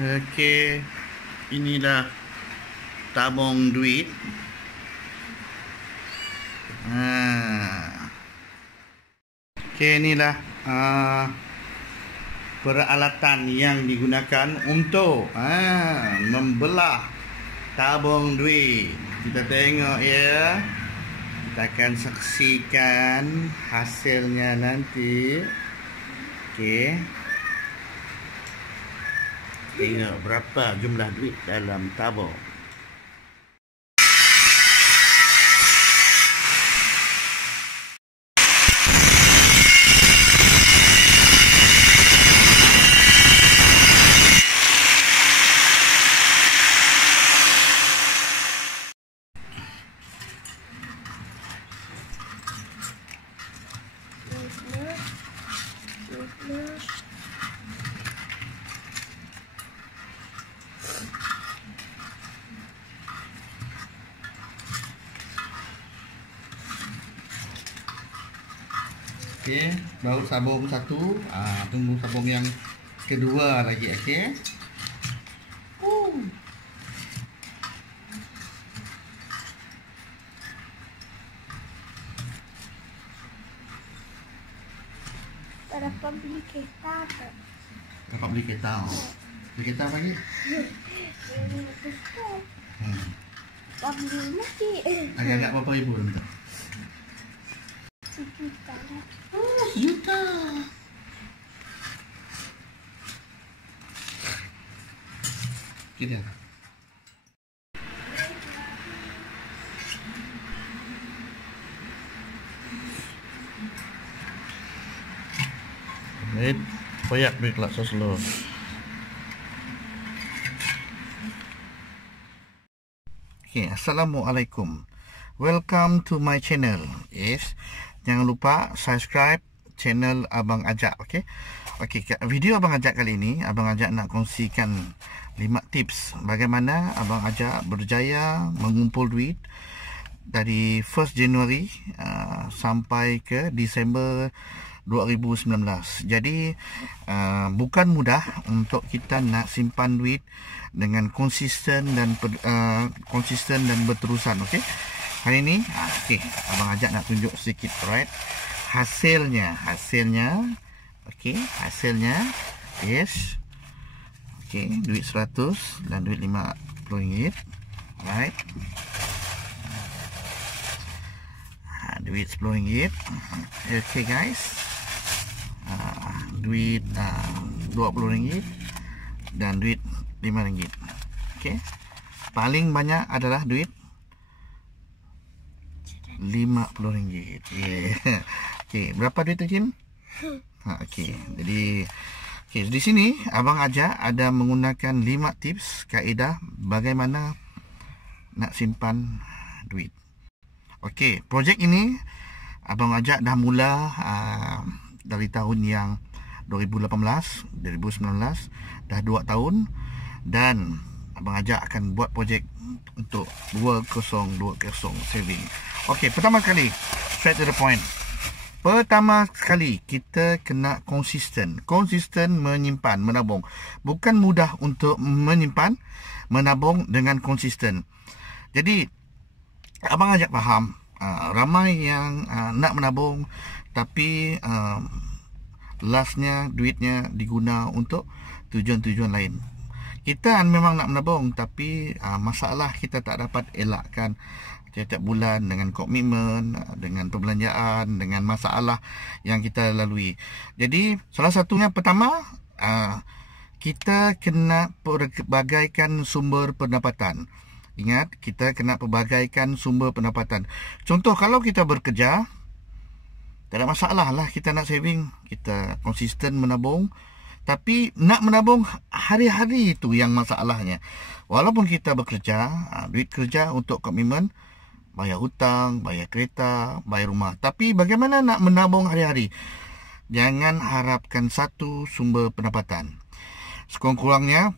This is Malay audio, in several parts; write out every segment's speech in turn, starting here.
Okey, inilah tabung duit. Okey, inilah peralatan yang digunakan untuk membelah tabung duit. Kita tengok ya. Kita akan saksikan hasilnya nanti. Okey. Tengok berapa jumlah duit dalam tabung. Okey, baru sabung satu. Tunggu sabung yang kedua lagi. Okey. Dapat beli kereta apa? Dapat beli kereta. Beli kereta apa lagi? Dapat beli nasi. Agak-agak berapa ribu dah minta? Sejuta. Sejuta. Kita. Wait, koyak break lah so slow. Okay, Assalamualaikum. Welcome to my channel. Yes, jangan lupa subscribe channel Abang Ajak. Okay, video Abang Ajak kali ini, Abang Ajak nak kongsikan 5 tips bagaimana Abang Ajak berjaya mengumpul duit dari 1 Januari sampai ke Disember 2019. Jadi bukan mudah untuk kita nak simpan duit dengan konsisten dan berterusan. Okey, hari ini Abang Ajak nak tunjuk sedikit, right, hasilnya. Okey, hasilnya yes. Okey, duit 100 dan duit RM50, right. Duit RM10. Okey guys, duit RM20 dan duit RM5. Okey, paling banyak adalah duit RM50. Yeah. Okey, berapa duit tu Kim? Okey, jadi di sini Abang Ajak ada menggunakan 5 tips kaedah bagaimana nak simpan duit. Okey, projek ini Abang Ajak dah mula dari tahun yang 2018, 2019, dah 2 tahun, dan Abang Ajak akan buat projek untuk 2020 saving. Okey, pertama kali, straight to the point. Pertama sekali kita kena konsisten menyimpan, menabung. Bukan mudah untuk menyimpan, menabung dengan konsisten. Jadi Abang Ajak faham ramai yang nak menabung tapi lastnya duitnya diguna untuk tujuan-tujuan lain. Kita memang nak menabung tapi masalah kita tak dapat elakkan setiap bulan dengan komitmen, dengan perbelanjaan, dengan masalah yang kita lalui. Jadi salah satunya pertama, kita kena perbagaikan sumber pendapatan. Ingat, kita kena perbagaikan sumber pendapatan. Contoh, kalau kita bekerja, tak ada masalah lah kita nak saving, kita konsisten menabung. Tapi nak menabung hari-hari itu yang masalahnya. Walaupun kita bekerja, duit kerja untuk komitmen, bayar hutang, bayar kereta, bayar rumah. Tapi bagaimana nak menabung hari-hari? Jangan harapkan satu sumber pendapatan. Sekurang-kurangnya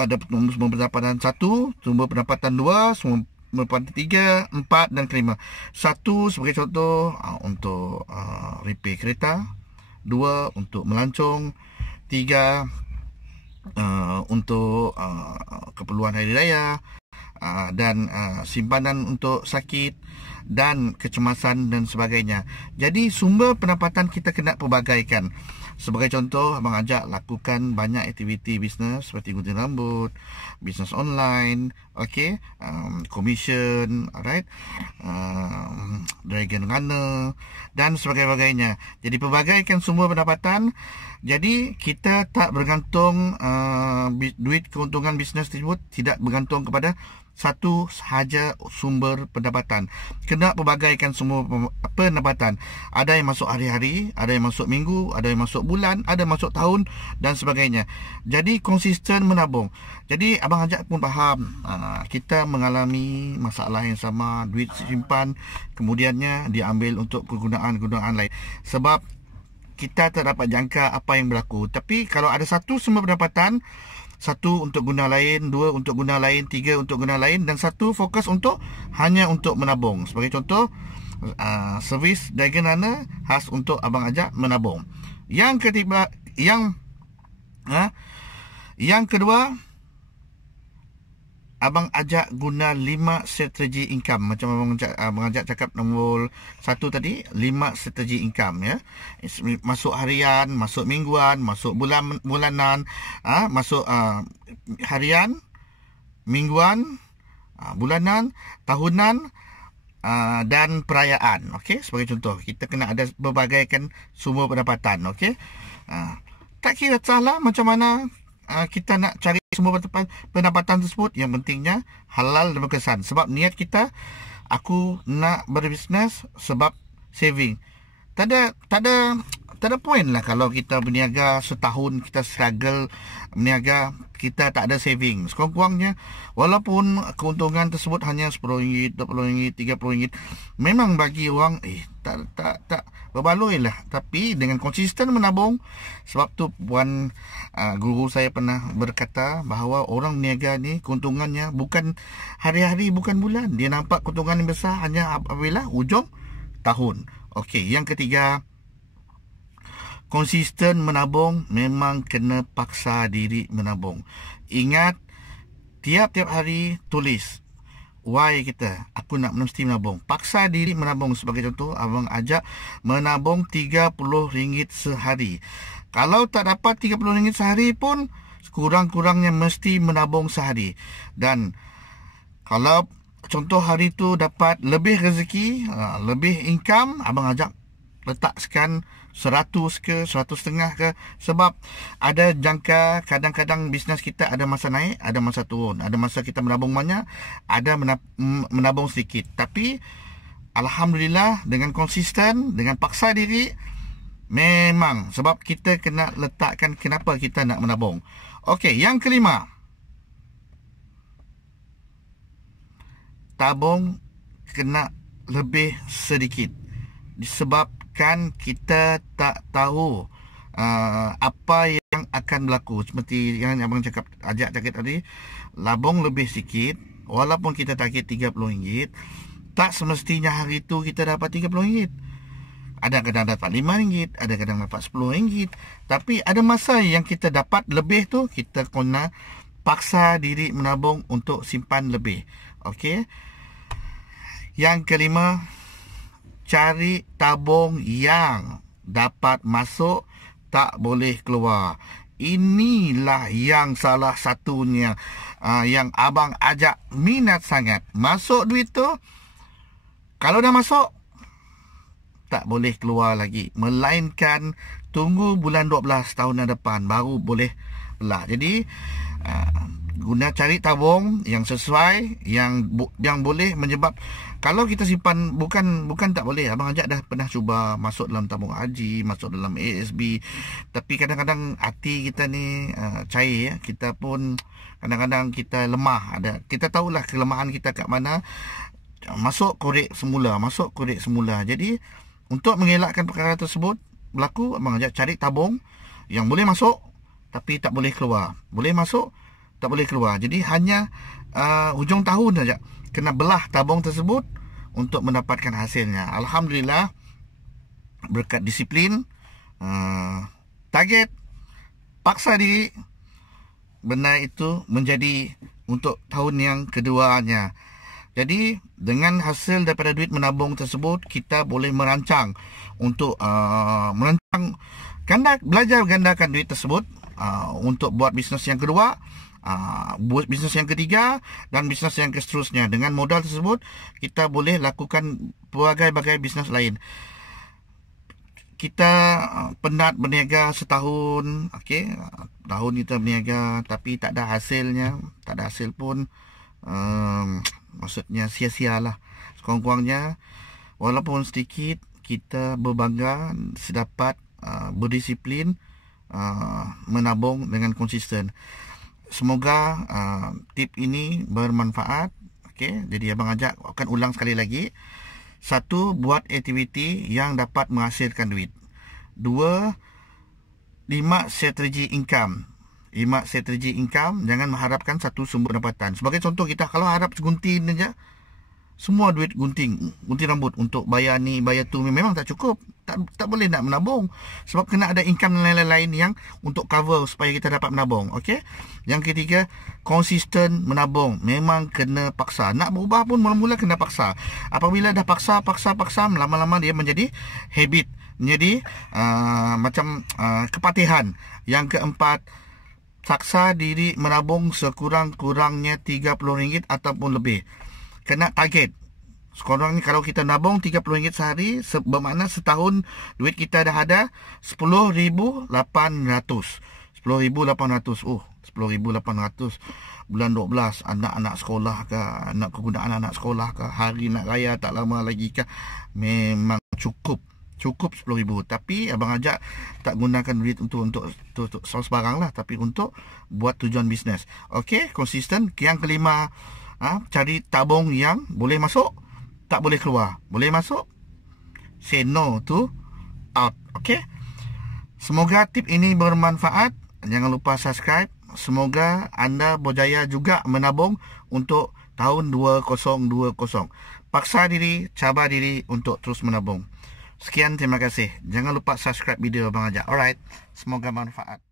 ada sumber pendapatan 1, sumber pendapatan 2, sumber pendapatan 3, 4 dan kelima. 1 sebagai contoh untuk repair kereta, 2 untuk melancong, 3 untuk keperluan hari raya, dan simpanan untuk sakit dan kecemasan dan sebagainya. Jadi sumber pendapatan kita kena pelbagaikan. Sebagai contoh, abang ajak lakukan banyak aktiviti bisnes seperti gunting rambut, bisnes online, okey, commission, alright, dragon runner dan sebagainya. Jadi pelbagaikan sumber pendapatan. Jadi kita tak bergantung duit keuntungan bisnes tersebut tidak bergantung kepada satu sahaja sumber pendapatan. Kena pelbagaikan sumber pendapatan. Ada yang masuk hari-hari, ada yang masuk minggu, ada yang masuk bulan, ada yang masuk tahun dan sebagainya. Jadi konsisten menabung. Jadi abang ajak pun faham, kita mengalami masalah yang sama, duit simpan kemudiannya diambil untuk kegunaan-kegunaan lain. Sebab kita tak dapat jangka apa yang berlaku. Tapi kalau ada satu sumber pendapatan, 1 untuk guna lain, 2 untuk guna lain, 3 untuk guna lain, dan 1 fokus untuk hanya untuk menabung. Sebagai contoh, servis Dragon Runner khas untuk abang ajak menabung. Yang ketiga, yang kedua, abang ajak guna 5 strategi income. Macam abang ajak cakap nombor 1 tadi, 5 strategi income, ya. Masuk harian, masuk mingguan, masuk bulanan, masuk harian, mingguan, bulanan, tahunan, dan perayaan. Okey, sebagai contoh, kita kena ada berbagaikan sumber pendapatan. Okey, tak kira salah macam mana kita nak cari sumber pendapatan tersebut. Yang pentingnya halal dan berkesan. Sebab niat kita, aku nak berbisnes sebab saving. Tak ada point lah kalau kita berniaga setahun, kita struggle berniaga, kita tak ada saving. Sekurang-kurangnya, walaupun keuntungan tersebut hanya RM10, RM20, RM30, memang bagi orang tak berbaloi lah. Tapi dengan konsisten menabung. Sebab tu puan guru saya pernah berkata bahawa orang berniaga ni keuntungannya bukan hari-hari, bukan bulan. Dia nampak keuntungan yang besar hanya apabila hujung tahun. Okey, yang ketiga, konsisten menabung. Memang kena paksa diri menabung. Ingat, tiap-tiap hari tulis why kita, aku nak mesti menabung. Paksa diri menabung. Sebagai contoh, abang ajak menabung RM30 sehari. Kalau tak dapat RM30 sehari pun, kurang-kurangnya mesti menabung sehari. Dan kalau contoh hari tu dapat lebih rezeki, lebih income, abang ajak letakkan 100 ke 150 ke. Sebab ada jangka, kadang-kadang bisnes kita ada masa naik, ada masa turun. Ada masa kita menabung banyak, ada menabung sedikit. Tapi alhamdulillah, dengan konsisten, dengan paksa diri, memang sebab kita kena letakkan kenapa kita nak menabung. Okey, yang kelima, tabung kena lebih sedikit. Disebabkan kita tak tahu apa yang akan berlaku. Seperti yang abang ajak cakap tadi, labung lebih sikit. Walaupun kita target RM30, tak semestinya hari tu kita dapat RM30. Ada kadang dapat RM5, ada kadang dapat RM10. Tapi ada masa yang kita dapat lebih tu, kita kena paksa diri menabung untuk simpan lebih. Okey. Yang kelima, cari tabung yang dapat masuk, tak boleh keluar. Inilah yang salah satunya yang abang ajak minat sangat. Masuk duit tu, kalau dah masuk, tak boleh keluar lagi. Melainkan tunggu bulan 12 tahun depan baru boleh belah. Jadi guna cari tabung yang sesuai, yang boleh menyebab. Kalau kita simpan, bukan tak boleh. Abang ajak dah pernah cuba masuk dalam tabung haji, masuk dalam ASB. Tapi kadang-kadang hati kita ni cair, ya. Kita pun kadang-kadang kita lemah. Kita tahulah kelemahan kita kat mana. Masuk korek semula, masuk korek semula. Jadi untuk mengelakkan perkara tersebut berlaku, abang ajak cari tabung yang boleh masuk tapi tak boleh keluar. Boleh masuk, tak boleh keluar. Jadi hanya hujung tahun saja kena belah tabung tersebut untuk mendapatkan hasilnya. Alhamdulillah, berkat disiplin, target, paksa diri benda itu menjadi untuk tahun yang keduanya. Jadi dengan hasil daripada duit menabung tersebut, kita boleh merancang untuk belajar gandakan duit tersebut untuk buat bisnes yang kedua, buat bisnes yang ketiga dan bisnes yang seterusnya. Dengan modal tersebut, kita boleh lakukan berbagai-bagai bisnes lain. Kita penat berniaga setahun, okey, tahun kita berniaga tapi tak ada hasilnya, tak ada hasil pun, maksudnya sia-sialah. Sekurang-kurangnya walaupun sedikit, kita berbangga sedapat berdisiplin menabung dengan konsisten. Semoga tip ini bermanfaat. Okey, jadi abang ajak akan ulang sekali lagi. 1. Buat aktiviti yang dapat menghasilkan duit. 2. 5 strategi income. 5 strategi income, jangan mengharapkan satu sumber pendapatan. Sebagai contoh, kita kalau harap gunting saja, semua duit gunting rambut untuk bayar ni, bayar tu, memang tak cukup. Tak boleh nak menabung. Sebab kena ada income lain-lain yang untuk cover supaya kita dapat menabung. Okey. Yang ketiga, konsisten menabung. Memang kena paksa. Nak berubah pun mula-mula kena paksa. Apabila dah paksa, lama-lama dia menjadi habit. Menjadi macam kepatihan. Yang keempat, saksa diri menabung sekurang-kurangnya RM30 ataupun lebih. Kena target. Sekurang ni kalau kita nabung RM30 sehari, bermakna setahun duit kita dah ada RM10,800. RM10,800. RM10,800 bulan 12. Anak-anak sekolah ke, anak kegunaan anak sekolah ke, hari nak raya tak lama lagi ke, memang cukup RM10,000. Tapi abang ajak tak gunakan duit untuk sembarang lah, tapi untuk buat tujuan bisnes. Okey, konsisten. Yang kelima, cari tabung yang boleh masuk, tak boleh keluar. Boleh masuk, say no to out. Okey. Semoga tip ini bermanfaat. Jangan lupa subscribe. Semoga anda berjaya juga menabung untuk tahun 2020. Paksa diri, cabar diri untuk terus menabung. Sekian, terima kasih. Jangan lupa subscribe video abang ajak. Alright. Semoga bermanfaat.